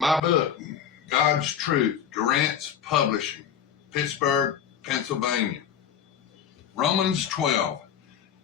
My book, God's Truth, Durant's Publishing, Pittsburgh, Pennsylvania. Romans 12.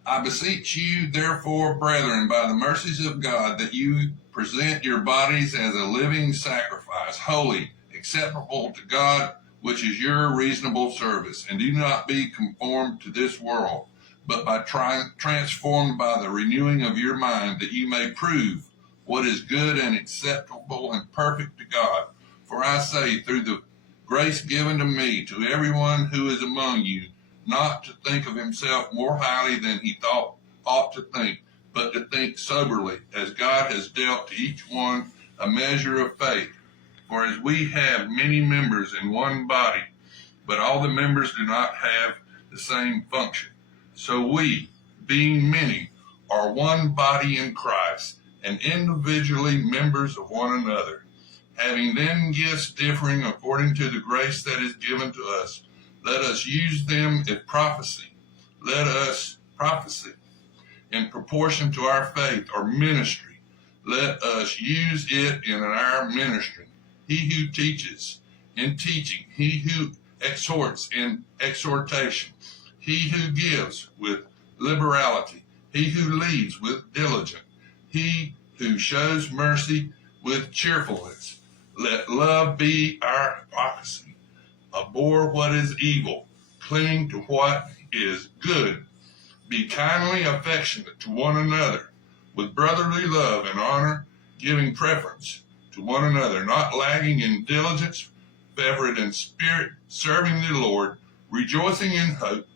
I beseech you, therefore, brethren, by the mercies of God, that you present your bodies as a living sacrifice, holy, acceptable to God, which is your reasonable service. And do not be conformed to this world, but by transformed by the renewing of your mind, that you may prove what is good and acceptable and perfect to God. For I say, through the grace given to me, to everyone who is among you, not to think of himself more highly than he ought to think, but to think soberly, as God has dealt to each one a measure of faith. For as we have many members in one body, but all the members do not have the same function, so we, being many, are one body in Christ, and individually members of one another, having then gifts differing according to the grace that is given to us. Let us use them. If prophecy, let us prophesy in proportion to our faith or ministry. Let us use it in our ministry. He who teaches in teaching, he who exhorts in exhortation, he who gives with liberality, he who leads with diligence, he who shows mercy with cheerfulness. Let love be our hypocrisy. Abhor what is evil, cling to what is good. Be kindly affectionate to one another, with brotherly love and honor, giving preference to one another, not lagging in diligence, fervent in spirit, serving the Lord, rejoicing in hope,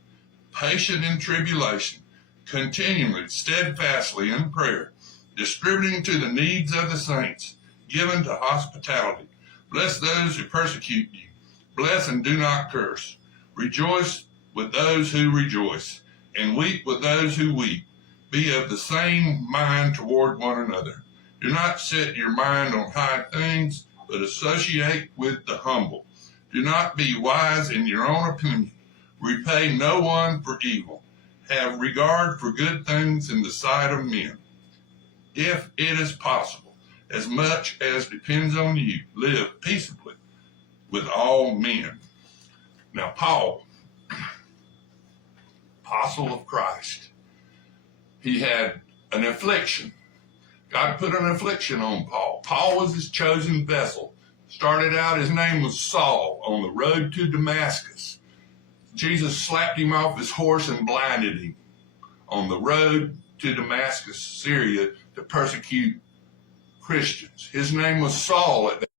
patient in tribulation, continually, steadfastly in prayer, distributing to the needs of the saints, given to hospitality. Bless those who persecute you. Bless and do not curse. Rejoice with those who rejoice, and weep with those who weep. Be of the same mind toward one another. Do not set your mind on high things, but associate with the humble. Do not be wise in your own opinion. Repay no one for evil. Have regard for good things in the sight of men. If it is possible, as much as depends on you, live peaceably with all men. Now, Paul, apostle of Christ, he had an affliction. God put an affliction on Paul. Paul was his chosen vessel. Started out, his name was Saul, on the road to Damascus. Jesus slapped him off his horse and blinded him on the road to Damascus, Syria, to persecute Christians. His name was Saul at that